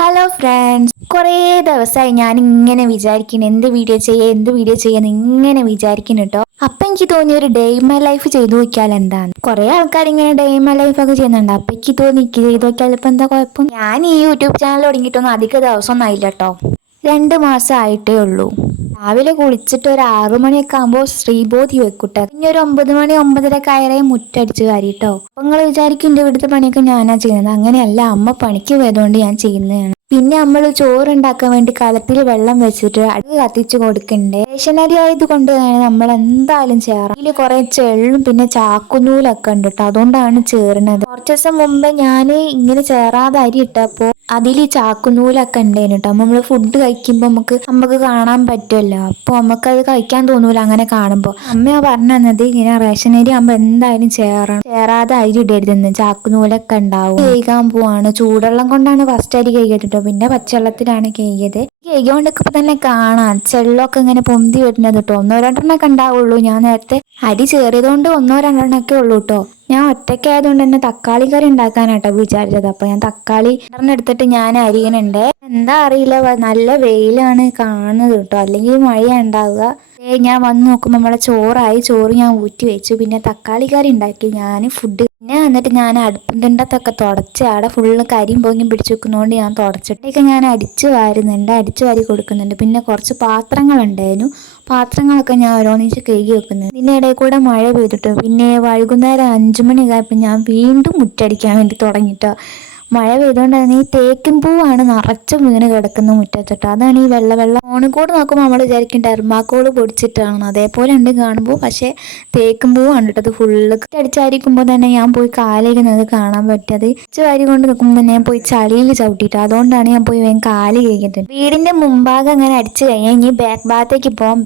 Hello friends, കുറേ ദിവസമായി ഞാൻ ഇങ്ങനെ വിചാരിക്കുന്നു എന്ത് വീഡിയോ ചെയ്യാന്ന് ഇങ്ങനെ വിചാരിക്കുന്നു കേട്ടോ. അപ്പം എനിക്ക് തോന്നി ഒരു ഡേ ഇൻ മൈ ലൈഫ് ചെയ്തു നോക്കിയാൽ എന്താണ്. കുറേ ആൾക്കാർ ഇങ്ങനെ ഡേ ഇൻ മൈ ലൈഫ് ഒക്കെ ചെയ്യുന്നുണ്ട്. അപ്പം എനിക്ക് തോന്നി ചെയ്തു നോക്കിയാൽ ഇപ്പം എന്താ കുഴപ്പം. ഞാൻ ഈ യൂട്യൂബ് ചാനൽ തുടങ്ങിയിട്ടൊന്നും അധിക ദിവസമൊന്നും ആയില്ല കേട്ടോ. 2 മാസം ആയിട്ടേ ഉള്ളൂ. രാവിലെ കുളിച്ചിട്ട് ഒരു 6 മണിയൊക്കെ ആകുമ്പോൾ ശ്രീബോധി വെക്കൂട്ടെ. പിന്നെ ഒരു 9 മണി 9:30 ആയാലേ മുറ്റടിച്ച് കാര്യട്ടോ. അപ്പൊ നിങ്ങൾ വിചാരിക്കും എന്റെ ഇവിടുത്തെ പണിയൊക്കെ ഞാനാ ചെയ്യുന്നത്. അങ്ങനെയല്ല, അമ്മ പണിക്ക് പോയതുകൊണ്ട് ഞാൻ ചെയ്യുന്നതാണ്. പിന്നെ നമ്മൾ ചോറുണ്ടാക്കാൻ വേണ്ടി കലത്തിൽ വെള്ളം വെച്ചിട്ട് അടുപ്പ് കത്തിച്ച് കൊടുക്കണ്ടേ. റേഷനരി ആയതുകൊണ്ട് തന്നെ നമ്മൾ എന്തായാലും ചേർക്കണം. ഇതിൽ കുറെ ചെള്ളും പിന്നെ ചാക്കുനൂലൊക്കെ ഉണ്ട് കേട്ടോ. അതുകൊണ്ടാണ് ചേർന്നത്. കുറച്ച് ദിവസം മുമ്പ് ഞാൻ ഇങ്ങനെ ചേറാതെ അരി ഇട്ടപ്പോ അതിൽ ചാക്കുനൂലൊക്കെ ഉണ്ടായിരുന്നു കേട്ടോ. നമ്മൾ ഫുഡ് കഴിക്കുമ്പോൾ നമുക്ക് കാണാൻ പറ്റുമല്ലോ. അപ്പോൾ നമുക്കത് കഴിക്കാൻ തോന്നൂല അങ്ങനെ കാണുമ്പോൾ. അമ്മ പറഞ്ഞു തന്നത് ഇങ്ങനെ റേഷനരി ആകുമ്പോൾ എന്തായാലും ചേറാതെ അരി ഇടരുതെന്ന്, ചാക്കുനൂലൊക്കെ ഉണ്ടാവും. കഴുകാൻ പോവാണ്. ചൂടുവെള്ളം കൊണ്ടാണ് ഫസ്റ്റ് അരി കഴുകിയത് കേട്ടോ. പിന്നെ പച്ചവെള്ളത്തിലാണ് കഴുകിയത്. കഴുകിയോണ്ടൊക്കെ തന്നെ കാണാം ചെള്ളൊക്കെ ഇങ്ങനെ പൊന്തി വരുന്നത് കേട്ടോ. 1-2 ഉണ്ടാവുള്ളൂ. ഞാൻ നേരത്തെ അരി ചേറിയതുകൊണ്ട് 1-2 ഉള്ളൂ കേട്ടോ. ഞാൻ ഒറ്റയ്ക്കായതുകൊണ്ട് തന്നെ തക്കാളി കറി ഉണ്ടാക്കാനാട്ടോ വിചാരിച്ചത്. അപ്പൊ ഞാൻ തക്കാളി എടുത്തിട്ട് ഞാൻ അരിയണുണ്ട്. എന്താ അറിയില്ല, നല്ല വെയിലാണ് കാണുന്നത് കേട്ടോ. അല്ലെങ്കിൽ മഴ ഉണ്ടാവുക. ഞാൻ വന്ന് നോക്കുമ്പോൾ നമ്മളെ ചോറ് ഞാൻ ഊറ്റി വെച്ചു. പിന്നെ തക്കാളി കറി ഉണ്ടാക്കി ഞാൻ ഫുഡ്. പിന്നെ എന്നിട്ട് ഞാൻ അടുപ്പിൻ്റെത്തൊക്കെ തുടച്ച് അവിടെ ഫുള്ള് കരിയും പൊങ്ങിയും പിടിച്ചു വെക്കുന്നതുകൊണ്ട് ഞാൻ തുടച്ചിട്ടൊക്കെ ഞാൻ അടിച്ചു വാരി കൊടുക്കുന്നുണ്ട്. പിന്നെ കുറച്ച് പാത്രങ്ങളുണ്ടായിരുന്നു. പാത്രങ്ങളൊക്കെ ഞാൻ ഓരോന്നിച്ച് കഴുകി വെക്കുന്നത്. പിന്നെ ഇടയിൽ കൂടെ മഴ പെയ്തിട്ടു. പിന്നെ വൈകുന്നേരം 5 മണിയായപ്പോൾ ഞാൻ വീണ്ടും മുറ്റടിക്കാൻ വേണ്ടി തുടങ്ങിട്ടോ. മഴ പെയ്തുകൊണ്ട് തന്നെ ഈ തേക്കും പൂവാണ് നിറച്ചും വീണ് കിടക്കുന്ന മുറ്റത്തിട്ടോ. അതാണ് ഈ വെള്ള ഫോണിൽ കൂടെ നോക്കുമ്പോൾ നമ്മൾ വിചാരിക്കും ഡെർമാക്കോള് പൊടിച്ചിട്ടാണ്, അതേപോലെ ഉണ്ട് കാണുമ്പോൾ. പക്ഷേ തേക്കും പൂവാണ് കേട്ടത്. ഫുള്ള് അടിച്ചായിരിക്കുമ്പോൾ തന്നെ ഞാൻ പോയി കാലിക്കുന്നത് കാണാൻ പറ്റത്. വാരി കൊണ്ട് നിൽക്കുമ്പോൾ തന്നെ ഞാൻ പോയി ചളിയിൽ ചവിട്ടിയിട്ട്. അതുകൊണ്ടാണ് ഞാൻ പോയി വേഗം കാല് കഴിക്കുന്നത്. വീടിന്റെ മുമ്പാകെ അങ്ങനെ അടിച്ചു കഴിഞ്ഞാൽ ഇനി ബാക്ക് ഭാഗത്തേക്ക് പോകാം.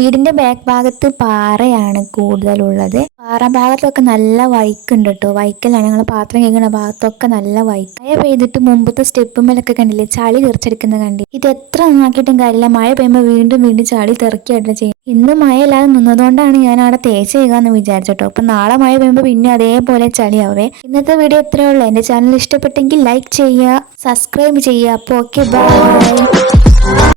വീടിന്റെ ബാക്ക് ഭാഗത്ത് പാറയാണ് കൂടുതലുള്ളത്. പാറ ഭാഗത്തൊക്കെ നല്ല വൈക്കുണ്ട് കേട്ടോ. വൈക്കലാണ് ഞങ്ങൾ പാത്രം കഴിക്കുന്ന ഭാഗത്തൊക്കെ നല്ല വൈക്ക്. മഴ പെയ്തിട്ട് മുമ്പത്തെ സ്റ്റെപ്പുമ്മലൊക്കെ കണ്ടില്ലേ ചളി തെറിച്ചെടുക്കുന്ന കണ്ടി. ഇത് എത്ര നന്നാക്കിയിട്ടും കാര്യമില്ല, മഴ പെയ്യുമ്പോൾ വീണ്ടും ചളി തെറിക്കുകയായിട്ട് ചെയ്യും. ഇന്ന് മഴ ഇല്ലാതെ നിന്നതുകൊണ്ടാണ് ഞാൻ അവിടെ തേച്ച് ചെയ്യാന്ന് വിചാരിച്ചോട്ടോ. അപ്പൊ നാളെ മഴ പെയ്യുമ്പോൾ പിന്നെ അതേപോലെ ചളിയാവേ. ഇന്നത്തെ വീഡിയോ ഇത്രയേ ഉള്ളൂ. എന്റെ ചാനൽ ഇഷ്ടപ്പെട്ടെങ്കിൽ ലൈക്ക് ചെയ്യുക, സബ്സ്ക്രൈബ് ചെയ്യുക. അപ്പോൾ ഓക്കെ, ബൈ.